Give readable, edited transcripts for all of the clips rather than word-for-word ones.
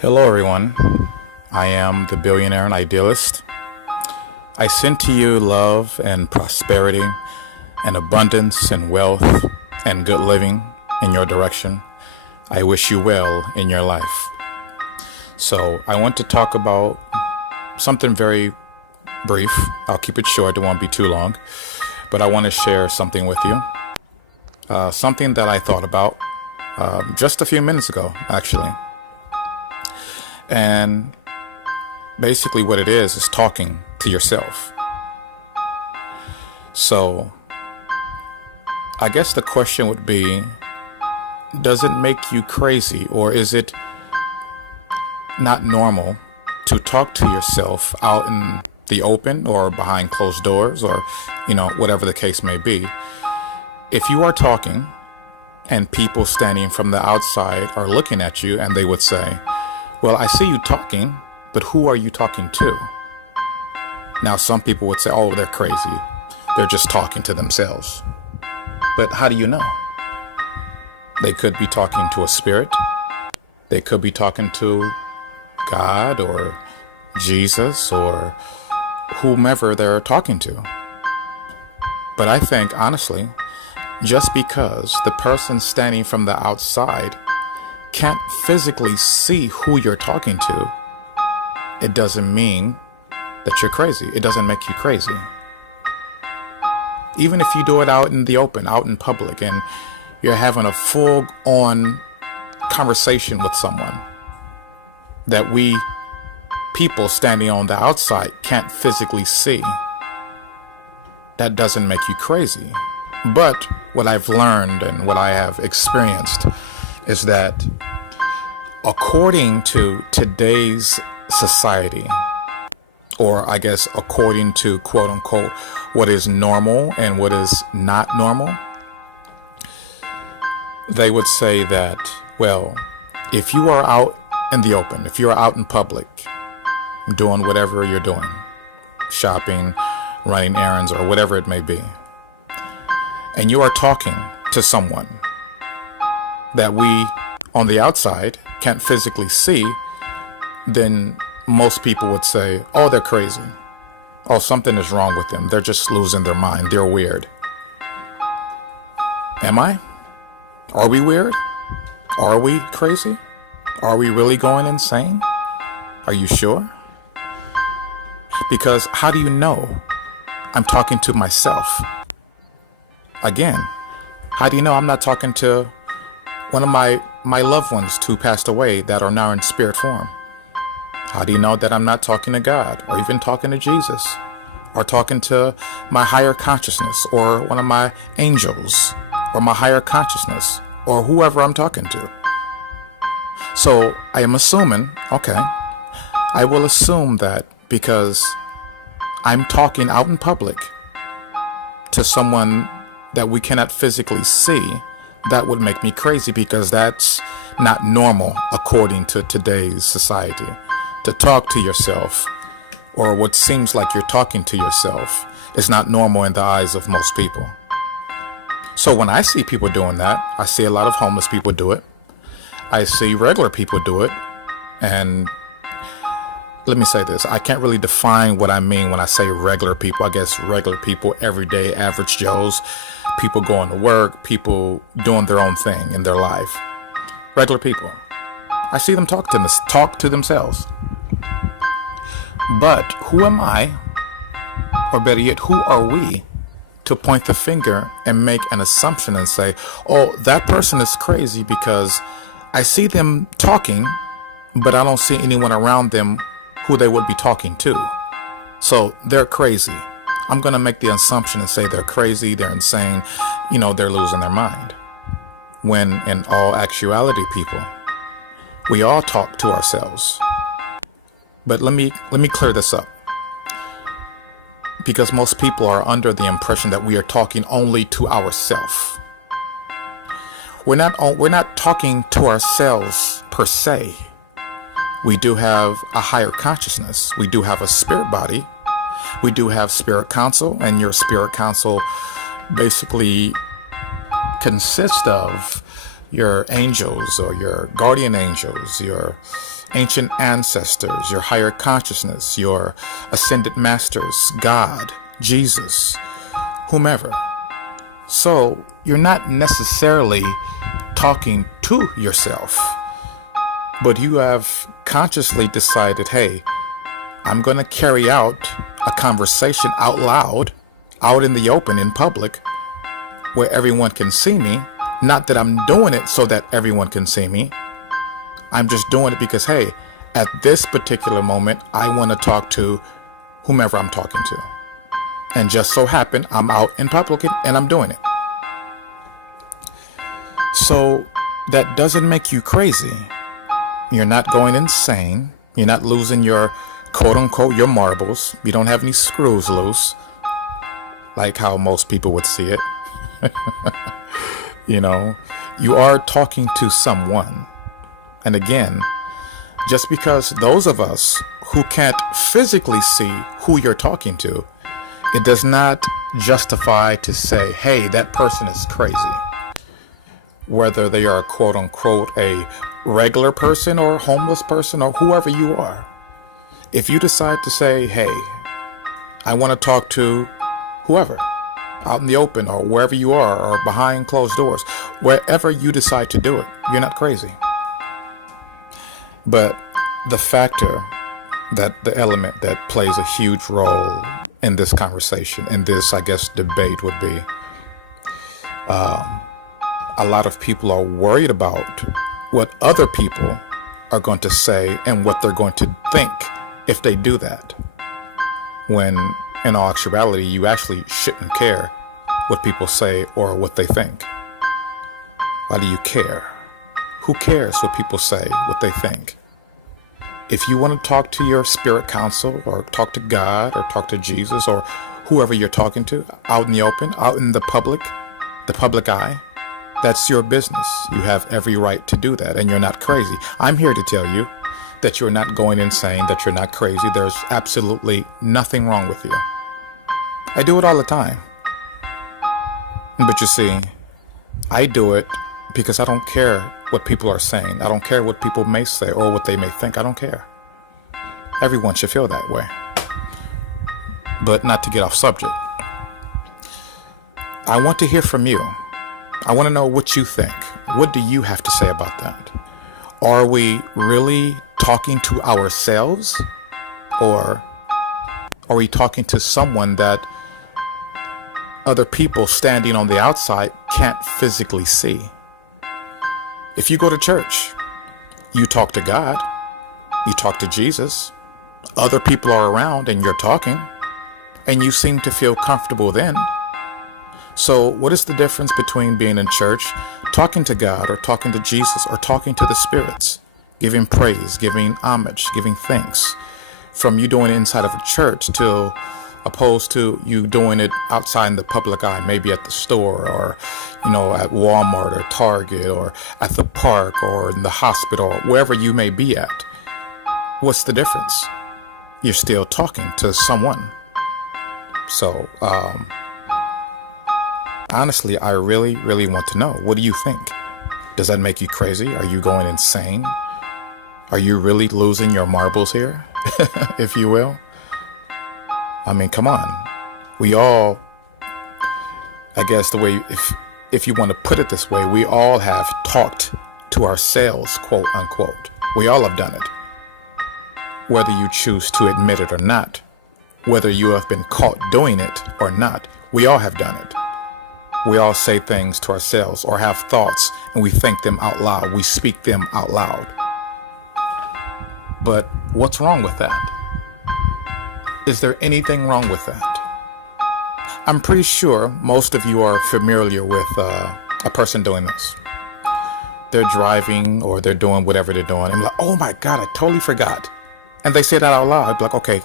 Hello, everyone. I am the billionaire and idealist. I send to you love and prosperity and abundance and wealth and good living in your direction. I wish you well in your life. So I want to talk about something very brief. I'll keep it short. It won't be too long. But I want to share something with you. Something that I thought about just a few minutes ago, actually. And basically what it is talking to yourself. So I guess the question would be, does it make you crazy, or is it not normal to talk to yourself out in the open or behind closed doors, or, whatever the case may be? If you are talking and people standing from the outside are looking at you and they would say, well, I see you talking, but who are you talking to? Now, some people would say, oh, they're crazy. They're just talking to themselves. But how do you know? They could be talking to a spirit. They could be talking to God or Jesus or whomever they're talking to. But I think, honestly, just because the person standing from the outside can't physically see who you're talking to, it doesn't mean that you're crazy. It doesn't make you crazy. Even if you do it out in the open, out in public, and you're having a full-on conversation with someone that we people standing on the outside can't physically see, that doesn't make you crazy. But what I've learned and what I have experienced is that according to today's society, or I guess according to quote unquote what is normal and what is not normal, they would say that, well, if you are out in the open, if you're out in public doing whatever you're doing, shopping, running errands, or whatever it may be, and you are talking to someone that we on the outside can't physically see, then most people would say, oh, they're crazy. Oh, something is wrong with them. They're just losing their mind. They're weird. Am I? Are we weird? Are we crazy? Are we really going insane? Are you sure? Because how do you know I'm talking to myself? Again, how do you know I'm not talking to one of my loved ones who passed away that are now in spirit form? How do you know that I'm not talking to God, or even talking to Jesus, or talking to my higher consciousness, or one of my angels, or my higher consciousness, or whoever I'm talking to? So I am assuming, I will assume that because I'm talking out in public to someone that we cannot physically see, that would make me crazy, because that's not normal according to today's society. To talk to yourself, or what seems like you're talking to yourself, is not normal in the eyes of most people. So when I see people doing that, I see a lot of homeless people do it. I see regular people do it. And let me say this, I can't really define what I mean when I say regular people. I guess regular people, everyday average Joes, people going to work, people doing their own thing in their life. Regular people. I see them talk to themselves. But who am I, or better yet, who are we to point the finger and make an assumption and say, oh, that person is crazy because I see them talking, but I don't see anyone around them who they would be talking to. So they're crazy. I'm going to make the assumption and say they're crazy, they're insane, they're losing their mind. When in all actuality, people, we all talk to ourselves. But let me clear this up, because most people are under the impression that we are talking only to ourselves. We're not talking to ourselves per se. We do have a higher consciousness. We do have a spirit body. We do have spirit council, and your spirit council basically consists of your angels or your guardian angels, your ancient ancestors, your higher consciousness, your ascended masters, God, Jesus, whomever. So you're not necessarily talking to yourself, but you have consciously decided, hey, I'm going to carry out a conversation out loud, out in the open, in public, where everyone can see me. Not that I'm doing it so that everyone can see me. I'm just doing it because, hey, at this particular moment, I want to talk to whomever I'm talking to. And just so happen, I'm out in public and I'm doing it. So that doesn't make you crazy. You're not going insane. You're not losing your, quote unquote, your marbles. You don't have any screws loose, like how most people would see it. You know, you are talking to someone. And again, just because those of us who can't physically see who you're talking to, it does not justify to say, hey, that person is crazy. Whether they are, quote unquote, a regular person or a homeless person or whoever you are. If you decide to say, hey, I want to talk to whoever, out in the open or wherever you are or behind closed doors, wherever you decide to do it, you're not crazy. But the factor, that the element that plays a huge role in this conversation, in this, I guess, debate would be, a lot of people are worried about what other people are going to say and what they're going to think if they do that. When in all actuality, you actually shouldn't care what people say or what they think. Why do you care? Who cares what people say, what they think? If you want to talk to your spirit council or talk to God or talk to Jesus or whoever you're talking to out in the open, out in the public eye, that's your business. You have every right to do that, and you're not crazy. I'm here to tell you that you're not going insane, that you're not crazy. There's absolutely nothing wrong with you. I do it all the time. But you see, I do it because I don't care what people are saying. I don't care what people may say or what they may think. I don't care. Everyone should feel that way. But not to get off subject, I want to hear from you. I want to know what you think. What do you have to say about that? Are we really talking to ourselves, or are we talking to someone that other people standing on the outside can't physically see? If you go to church, you talk to God, you talk to Jesus, other people are around and you're talking, and you seem to feel comfortable then. So what is the difference between being in church, talking to God or talking to Jesus or talking to the spirits, giving praise, giving homage, giving thanks, from you doing it inside of a church to opposed to you doing it outside in the public eye, maybe at the store or, at Walmart or Target or at the park or in the hospital or wherever you may be at? What's the difference? You're still talking to someone. So, honestly, I really, really want to know. What do you think? Does that make you crazy? Are you going insane? Are you really losing your marbles here, if you will? I mean, come on. We all, I guess the way, if you want to put it this way, we all have talked to ourselves, quote unquote. We all have done it. Whether you choose to admit it or not, whether you have been caught doing it or not, we all have done it. We all say things to ourselves or have thoughts and we think them out loud. We speak them out loud. But what's wrong with that? Is there anything wrong with that? I'm pretty sure most of you are familiar with a person doing this. They're driving or they're doing whatever they're doing. And I'm like, oh my God, I totally forgot. And they say that out loud. I'd be like, okay.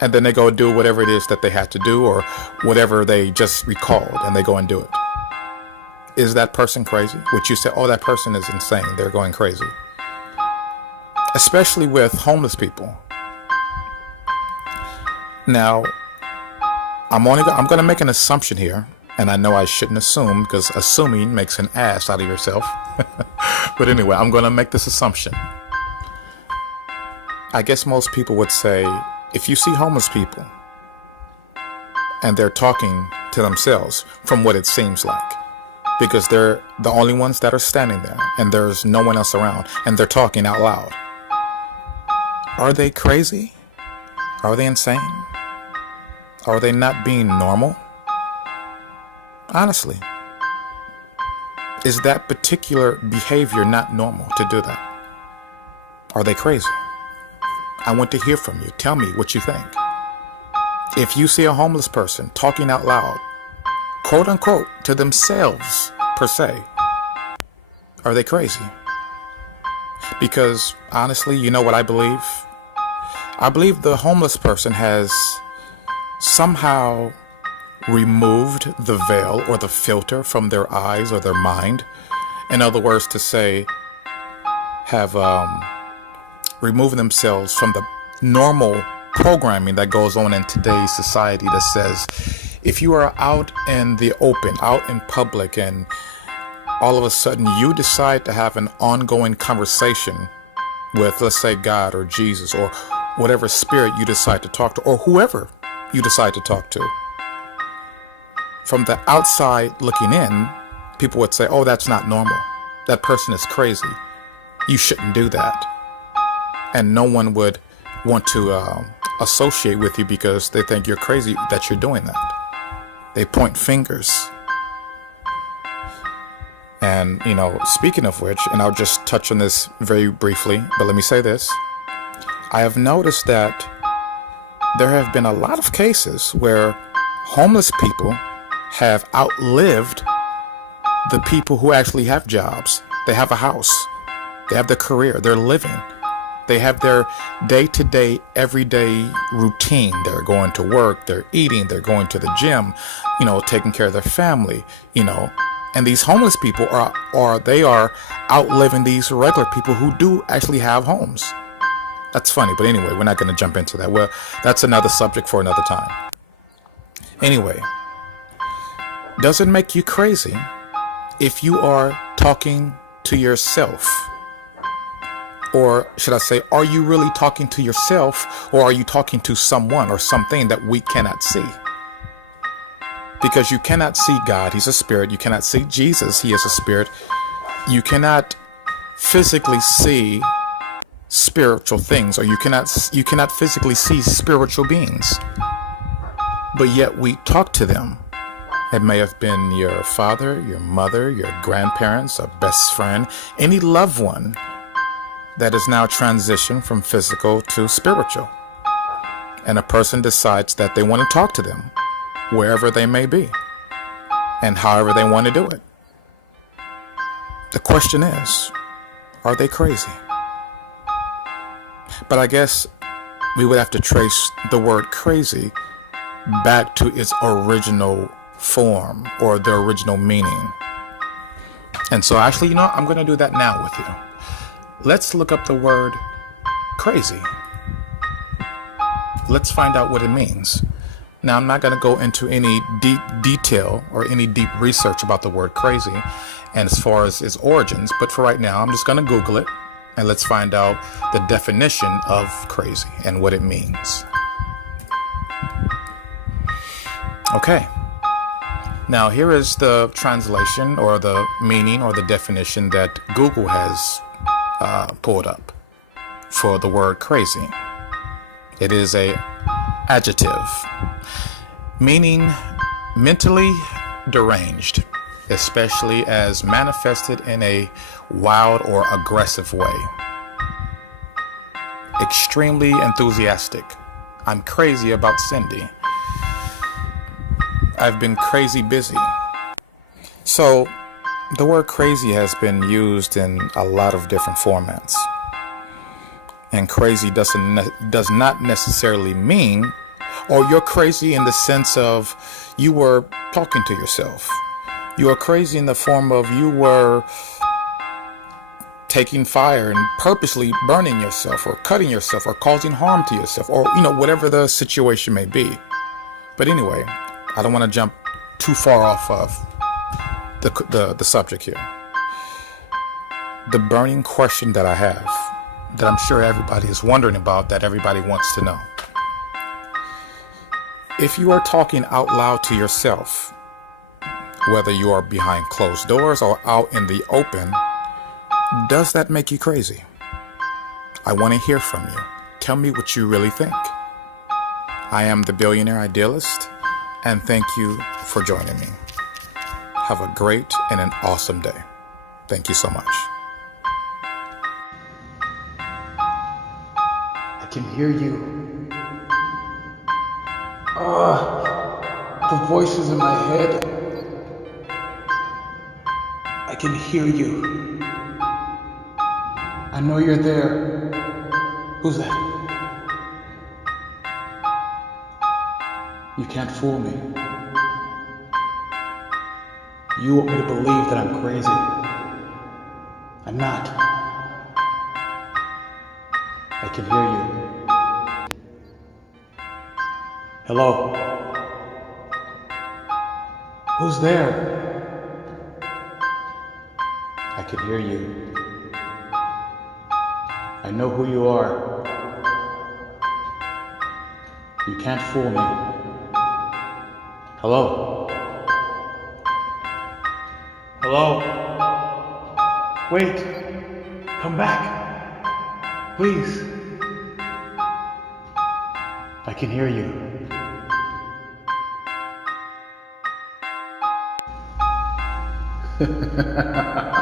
And then they go do whatever it is that they had to do or whatever they just recalled, and they go and do it. Is that person crazy? Would you say, oh, that person is insane, they're going crazy? Especially with homeless people. Now, I'm going to make an assumption here, And I know I shouldn't assume, because assuming makes an ass out of yourself. But anyway, I'm going to make this assumption. I guess most people would say, if you see homeless people and they're talking to themselves, from what it seems like, because they're the only ones that are standing there and there's no one else around, and they're talking out loud. Are they crazy? Are they insane? Are they not being normal? Honestly, is that particular behavior not normal to do that? Are they crazy? I want to hear from you. Tell me what you think. If you see a homeless person talking out loud, quote unquote, to themselves per se, are they crazy? Because honestly, you know what I believe? I believe the homeless person has somehow removed the veil or the filter from their eyes or their mind. In other words, to say, have removed themselves from the normal programming that goes on in today's society that says, if you are out in the open, out in public, and all of a sudden you decide to have an ongoing conversation with, let's say, God or Jesus or whatever spirit you decide to talk to, or whoever you decide to talk to, from the outside looking in, people would say, oh, that's not normal. That person is crazy. You shouldn't do that. And no one would want to associate with you because they think you're crazy that you're doing that. They point fingers. And, speaking of which, and I'll just touch on this very briefly, but let me say this. I have noticed that there have been a lot of cases where homeless people have outlived the people who actually have jobs. They have a house. They have their career. They're living. They have their day-to-day, everyday routine. They're going to work. They're eating. They're going to the gym, taking care of their family, And these homeless people are outliving these regular people who do actually have homes. That's funny, but anyway, we're not going to jump into that. Well, that's another subject for another time. Anyway, does it make you crazy if you are talking to yourself? Or should I say, are you really talking to yourself, or are you talking to someone or something that we cannot see? Because you cannot see God, he's a spirit. You cannot see Jesus, he is a spirit. You cannot physically see spiritual things, or you cannot physically see spiritual beings. But yet we talk to them. It may have been your father, your mother, your grandparents, a best friend, any loved one that is now transitioned from physical to spiritual. And a person decides that they want to talk to them wherever they may be and however they want to do it. The question is, are they crazy? But I guess we would have to trace the word crazy back to its original form or the original meaning. And so actually, I'm going to do that now with you. Let's look up the word crazy. Let's find out what it means. Now, I'm not going to go into any deep detail or any deep research about the word crazy and as far as its origins, but for right now, I'm just going to Google it and let's find out the definition of crazy and what it means. Okay. Now, here is the translation or the meaning or the definition that Google has pulled up for the word crazy. It is a adjective meaning mentally deranged, especially as manifested in a wild or aggressive way. Extremely enthusiastic. I'm crazy about Cindy. I've been crazy busy. So the word crazy has been used in a lot of different formats. And crazy does not necessarily mean, or you're crazy in the sense of you were talking to yourself. You are crazy in the form of you were taking fire and purposely burning yourself or cutting yourself or causing harm to yourself or, whatever the situation may be. But anyway, I don't want to jump too far off of the subject here. The burning question that I have, that I'm sure everybody is wondering about, that everybody wants to know. If you are talking out loud to yourself, whether you are behind closed doors or out in the open, does that make you crazy? I want to hear from you. Tell me what you really think. I am the Billionaire Idealist, and thank you for joining me. Have a great and an awesome day. Thank you so much. I can hear you. The voices in my head. I can hear you. I know you're there. Who's that? You can't fool me. You want me to believe that I'm crazy. I'm not. I can hear you. Hello? Who's there? I can hear you. I know who you are. You can't fool me. Hello? Hello? Wait! Come back! Please! I can hear you. Ha ha ha ha.